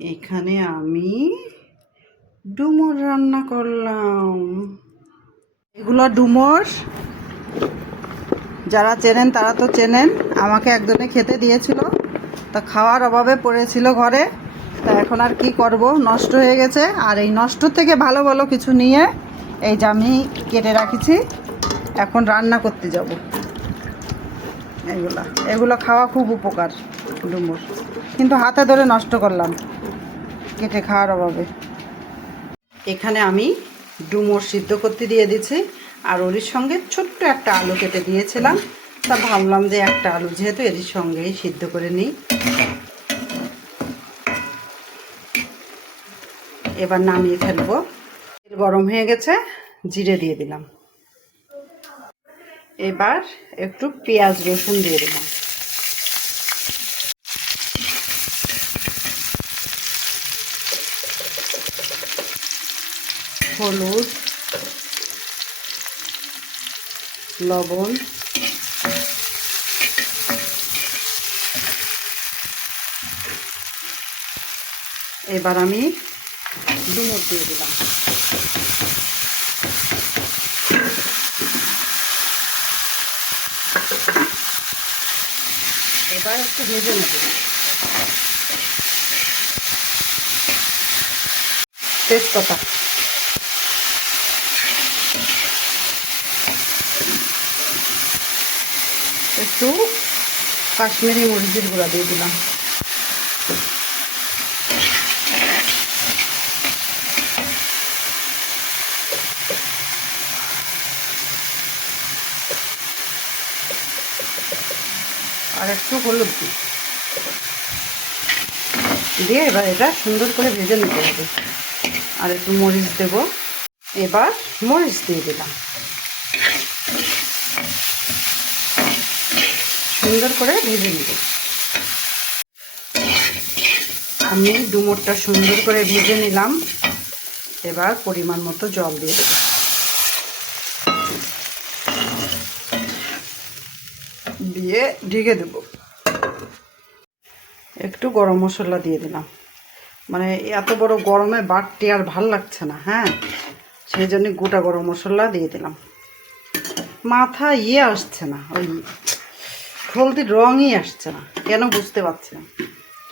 এখানে আমি ডুমুর রান্না করলাম। এগুলো ডুমুর। যারা চেনেন, তারা তো চেনেন। আমাকে একজনে খেতে দিয়েছিল। তা খাওয়ার অভাবে পড়েছিল ঘরে। তা এখন আর কি করব? নষ্ট হয়ে গেছে। আর এই নষ্ট থেকে ভালো ভালো কিছু নিয়ে এই যে আমি কেটে রাখিছি। এখন রান্না করতে যাব। এগুলা। এগুলো খাওয়া খুব উপকার, ডুমুর। কিন্তু হাতে ধরে নষ্ট করলাম। কেটে খাওয়ার অভাবে। এখানে আমি ডুমুর সিদ্ধ করতে দিয়ে দিয়েছি। আর ওর সঙ্গে ছোট্ট একটা আলু কেটে দিয়েছিলাম। তা ভাবলাম যে একটা আলু যেহেতু এর সঙ্গেই সিদ্ধ করে নিই। এবার নামিয়ে ফেলব। তেল গরম হয়ে গেছে, জিরে দিয়ে দিলাম। এবার একটু পেঁয়াজ রসুন দিয়ে দিলাম। হলুদ লবণ এবার আমি ডুমুর দিয়ে দিলাম। এবার একটু ভেজে নেব। তেজপাতা। একটু কাশ্মীরি মরিচের গুঁড়া দিয়ে দিলাম। আর একটু হলুদ দিয়ে এবার এটা সুন্দর করে ভেজে নিতে হবে। আর একটু মরিচ দেব। এবার মরিচ দিয়ে দিলাম। সুন্দর করে ভেজে নেব। আমি ডুমোরটা সুন্দর করে ভেজে নিলাম। এবার পরিমাণ মতো জল দিয়ে দেবো দিয়ে ঢেকে দেব। একটু গরম মশলা দিয়ে দিলাম। মানে এত বড় গরমে বাটটি আর ভালো লাগছে না হ্যাঁ? সেই জন্য গোটা গরম মশলা দিয়ে দিলাম। মাথা ইয়ে আসছে না, ওই হলদির রঙই আসছে না। কেন বুঝতে পারছি না।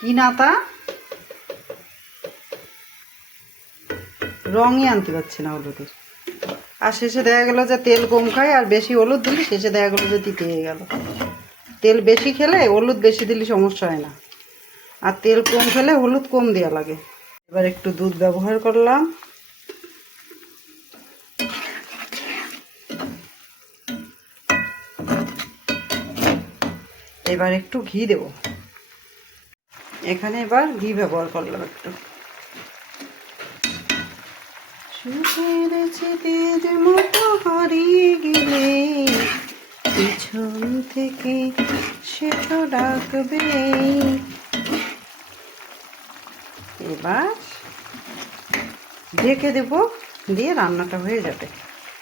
কি না তা? রঙই আনতে পারছি না হলুদের। আর শেষে দেখা গেলো যে তেল কম খায় আর বেশি হলুদ দিলে শেষে দেখা গেলো যে তিতে হয়ে গেল। তেল বেশি খেলে হলুদ বেশি দিলে সমস্যা হয় না। আর তেল কম খেলে হলুদ কম দেওয়া লাগে। এবার একটু দুধ ব্যবহার করলাম। এবার একটু ঘি দেব। এখানে এবার ঘি ব্যবহার করলাম একটু। হারিয়ে পিছন থেকে সে তো ডাকবে। এবার ঢেকে দেব, দিয়ে রান্নাটা হয়ে যাবে।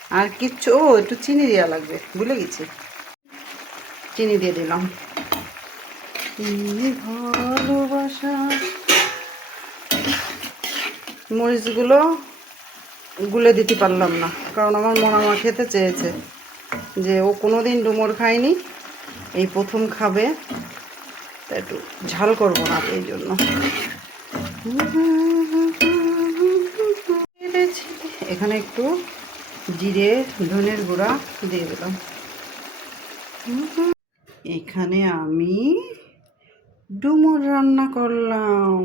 আর কিচ্ছু, ও একটু চিনি দেওয়া লাগবে, ভুলে গেছি। চিনি দিয়ে দিলাম। ভালোবাসা? মরিচগুলো গুলে দিতে পারলাম না, কারণ আমার মনামা খেতে চেয়েছে যে ও কোনো দিন ডুমোর খায়নি, এই প্রথম খাবে, তা একটু ঝাল করব না এই জন্য। এখানে একটু জিরে, ধনের গুঁড়া দিয়ে দিলাম। এখানে আমি ডুমুর রান্না করলাম।